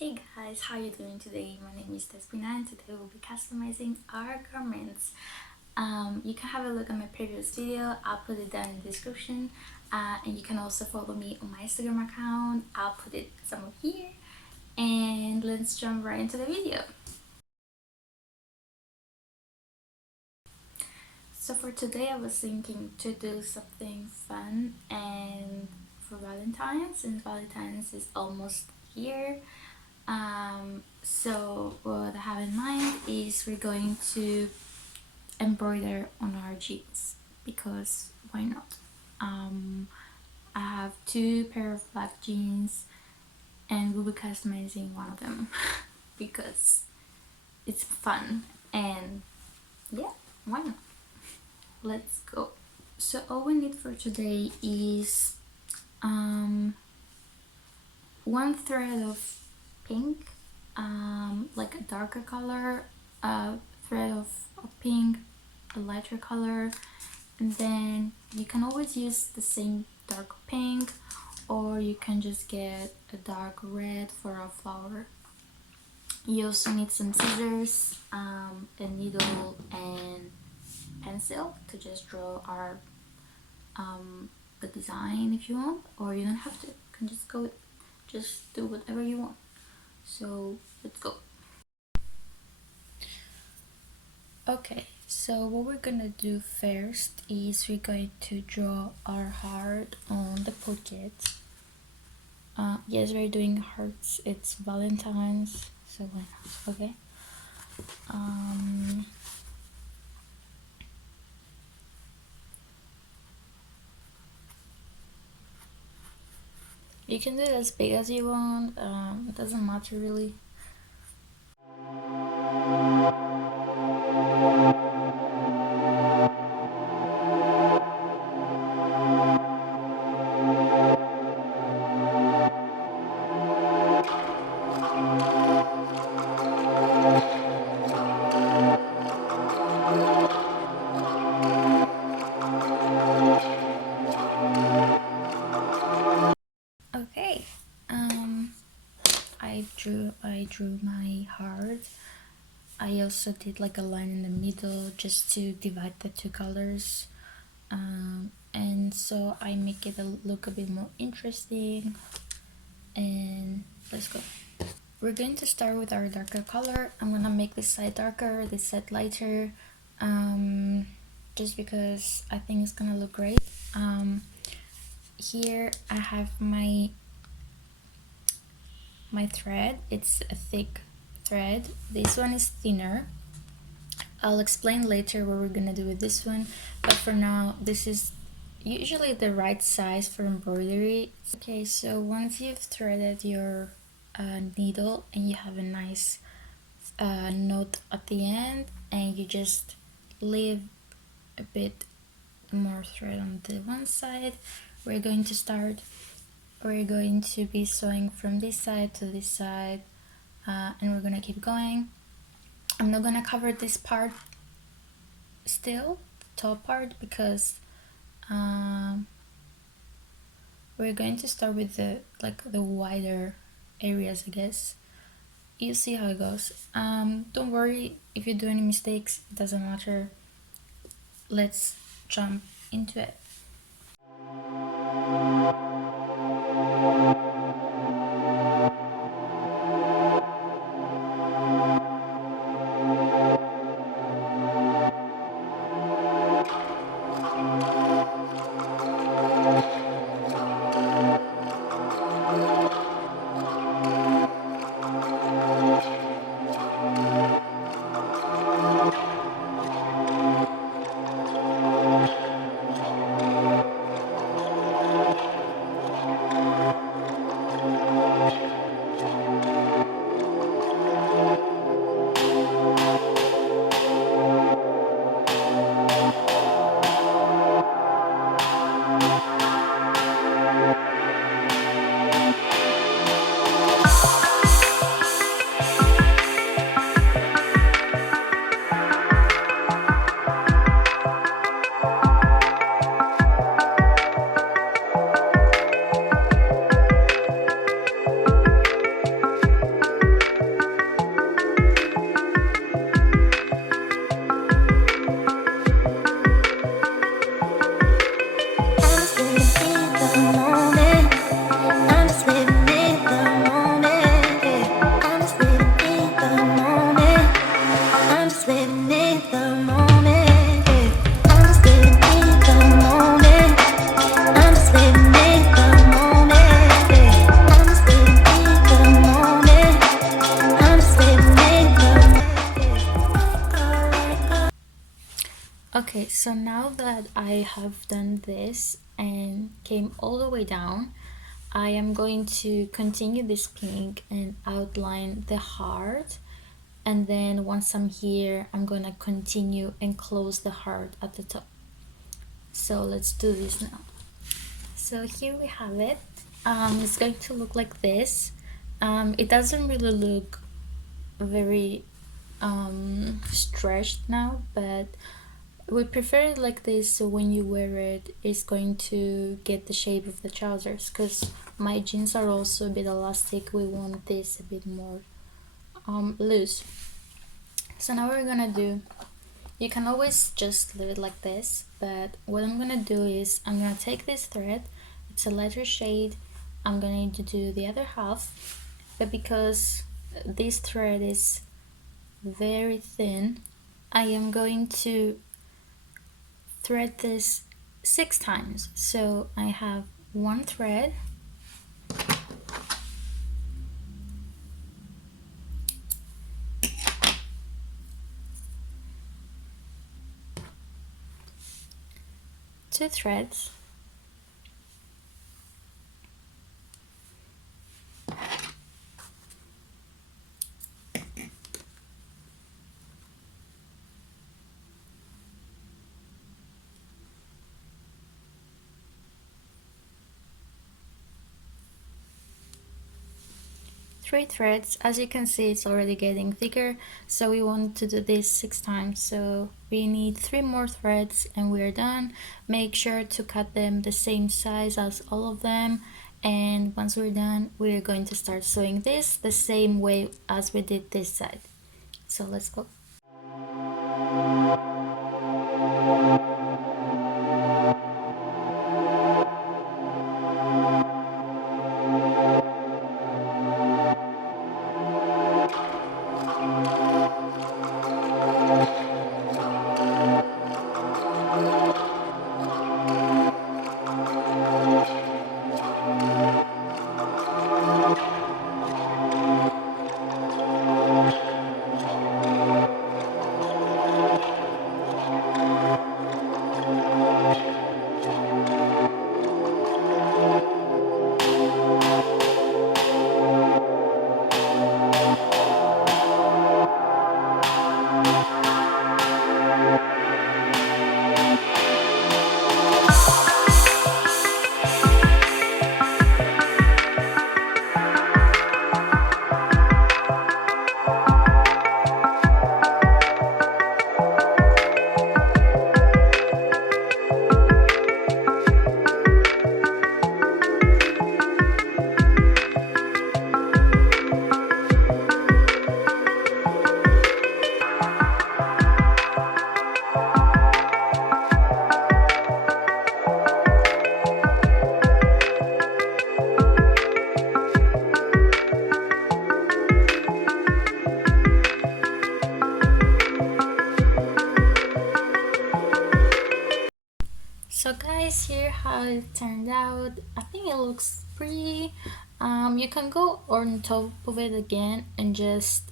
Hey guys, how you doing today? My name is Despina and today we'll be customizing our garments. You can have a look at my previous video, I'll put it down in the description, and you can also follow me on my Instagram account, I'll put it somewhere here, and let's jump right into the video. So for today I was thinking to do something fun and for Valentine's, since Valentine's is almost here. So what I have in mind is we're going to embroider on our jeans because why not? I have two pair of black jeans and we'll be customizing one of them because it's fun and yeah, why not? Let's go. So all we need for today is one thread of pink, like a darker color, a thread of pink, a lighter color, and then you can always use the same dark pink, or you can just get a dark red for a flower. You also need some scissors, a needle, and pencil to just draw our the design if you want, or you don't have to. You can just do whatever you want. So let's go. Okay, so what we're gonna do first is we're going to draw our heart on the pocket. Yes, we're doing hearts, it's Valentine's, so why not? Okay. You can do it as big as you want, it doesn't matter really. Okay, I drew my heart. I also did like a line in the middle just to divide the two colors, and so I make it look a bit more interesting. And let's go. We're going to start with our darker color. I'm gonna make this side darker, this side lighter, just because I think it's gonna look great. Here I have my thread. It's a thick thread. This one is thinner. I'll explain later what we're gonna do with this one, but for now this is usually the right size for embroidery. Okay, so once you've threaded your needle and you have a nice knot at the end, and you just leave a bit more thread on the one side, we're going to be sewing from this side to this side, and we're gonna keep going. I'm not gonna cover this part still, the top part, because we're going to start with the wider areas, I guess. You see how it goes. Don't worry if you do any mistakes, it doesn't matter. Let's jump into it. Okay, so now that I have done this and came all the way down, I am going to continue this pink and outline the heart, and then once I'm here I'm gonna continue and close the heart at the top. So let's do this now. So here we have it. It's going to look like this. It doesn't really look very stretched now, but we prefer it like this, so when you wear it, it's going to get the shape of the trousers, because my jeans are also a bit elastic. We want this a bit more loose. So now what we're gonna do, you can always just leave it like this, but what I'm gonna do is I'm gonna take this thread, it's a lighter shade, I'm gonna need to do the other half, but because this thread is very thin, I am going to thread this 6 times. So I have 1 thread, two threads, three threads. As you can see, it's already getting thicker, so we want to do this 6 times. So we need 3 more threads and we're done. Make sure to cut them the same size as all of them, and once we're done, we're going to start sewing this the same way as we did this side. So let's go. So guys, here how it turned out. I think it looks pretty. You can go on top of it again and just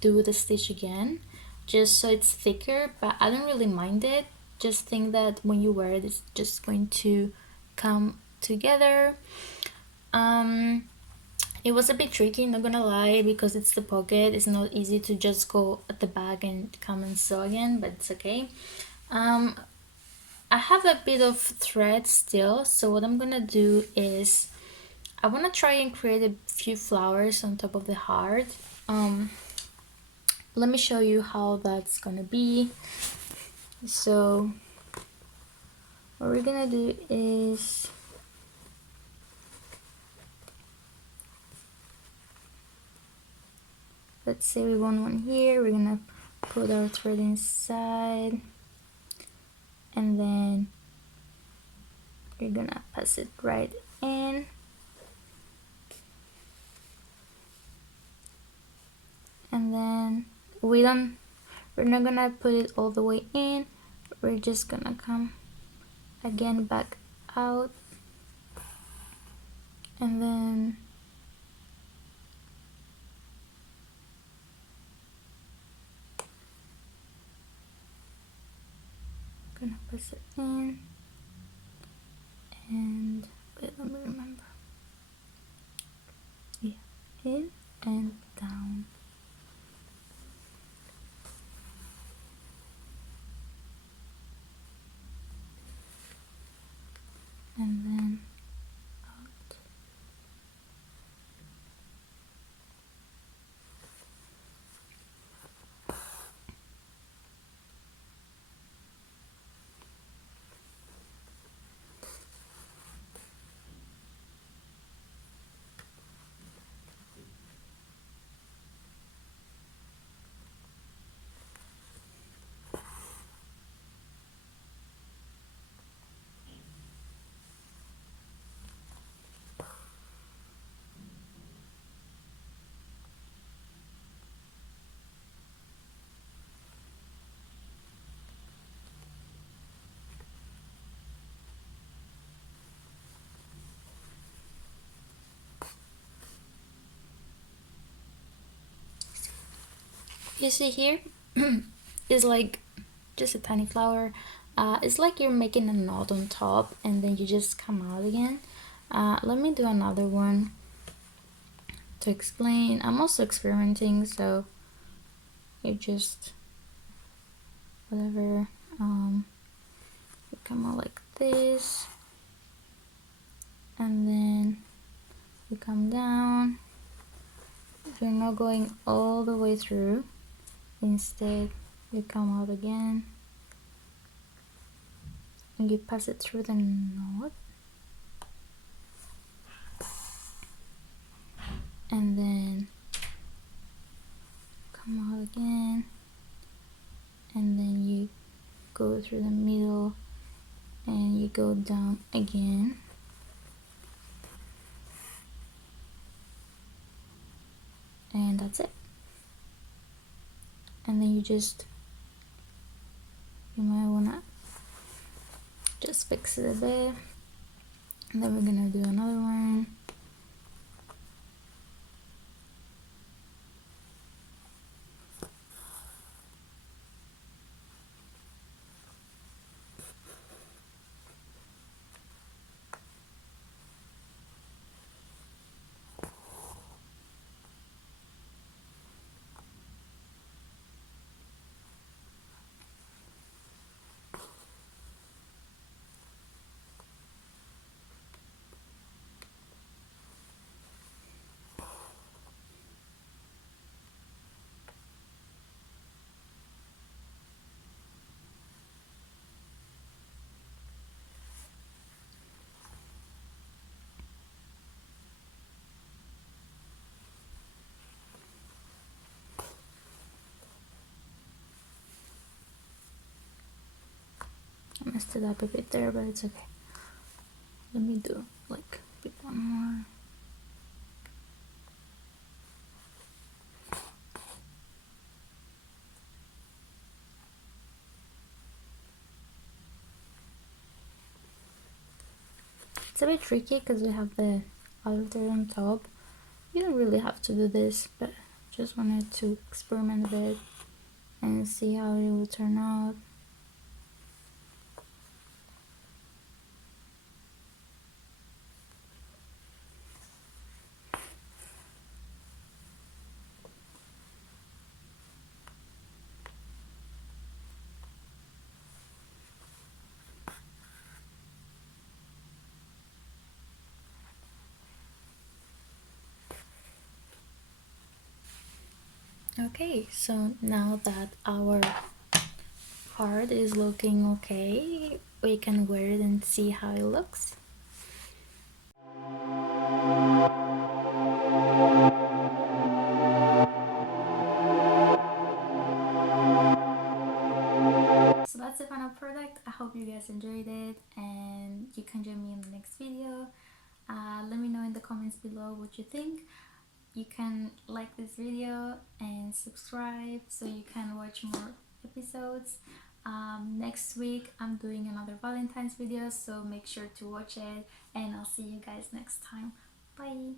do the stitch again, just so it's thicker, but I don't really mind it. Just think that when you wear it, it's just going to come together. It was a bit tricky, not gonna lie, because it's the pocket. It's not easy to just go at the back and come and sew again, but it's okay. I have a bit of thread still, so what I'm gonna do is I want to try and create a few flowers on top of the heart. Let me show you how that's gonna be. So what we're gonna do is let's say we want one here, we're gonna put our thread inside, and then you're gonna pass it right in, and then we're not gonna put it all the way in, we're just gonna come again back out, and then gonna press it in and wait, let me remember. Yeah, in and down. And then out. You see here is like just a tiny flower. It's like you're making a knot on top and then you just come out again. Let me do another one to explain. I'm also experimenting, so you just whatever, you come out like this and then you come down. You're not going all the way through, instead you come out again and you pass it through the knot and then come out again and then you go through the middle and you go down again and that's it. And then you might wanna just fix it a bit, and then we're gonna do another one. I messed it up a bit there, but it's okay. Let me do like a bit one more. It's a bit tricky because we have the other thread on top. You don't really have to do this, but just wanted to experiment a bit and see how it will turn out. Okay, so now that our card is looking okay, we can wear it and see how it looks. So that's the final product. I hope you guys enjoyed it and you can join me in the next video. Let me know in the comments below what you think. You can like this video and subscribe so you can watch more episodes. Next week I'm doing another Valentine's video, so make sure to watch it and I'll see you guys next time. Bye!